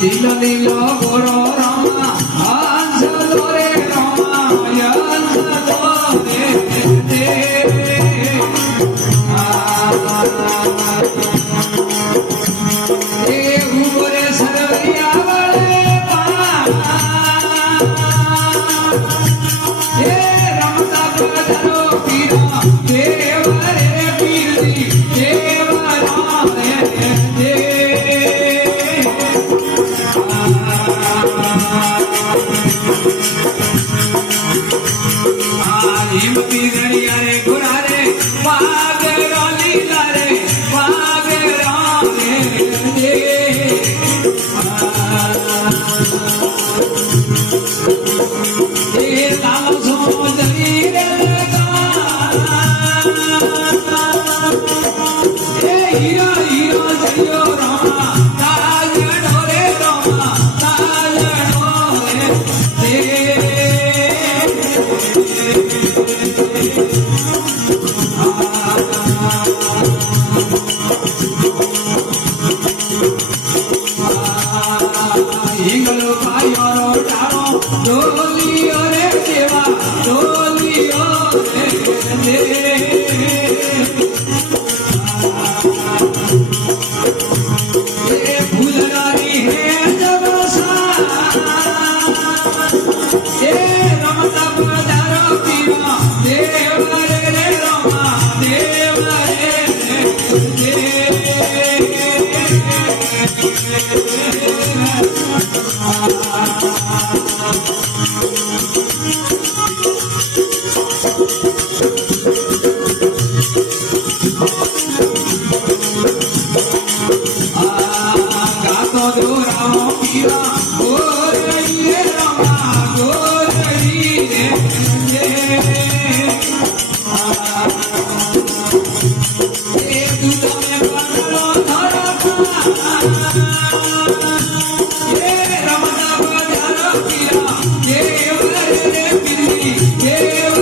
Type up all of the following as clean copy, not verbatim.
Dilo, dilo, goro, rama, ansalo re, rama, ansalo re, ऊपरे सरवैया वाले रमता बदलो पीरा देव रे पीरी देव राम रे हिमती गड़िया रे घुरा रे बाग रोली रे बाग राम रे ये लाल सोजरी रे ये हीरा हीरा जयो रामा ताज ढोरे रामा ताज ढोरे हिंगलो पायो डारो डोलियो रे देवा डोलियो रे ये फूलरानी है जबसा ये रमता बजारो पीरा देव रे रमा देव रे गातो दो राम पीरा गोरई रे रामा गोरई रे ये दूध में बनलो धरा ये रमना बजारो पीरा देव रे पीरी देव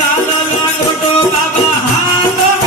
लाल लाल गोटो बाबा हाथ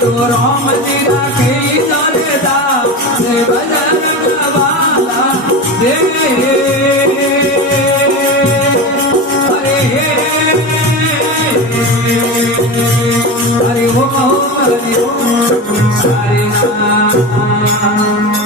तो राम जी राखे दरदा से भजन वाला दे हरे ओम हरे ओम हरे राम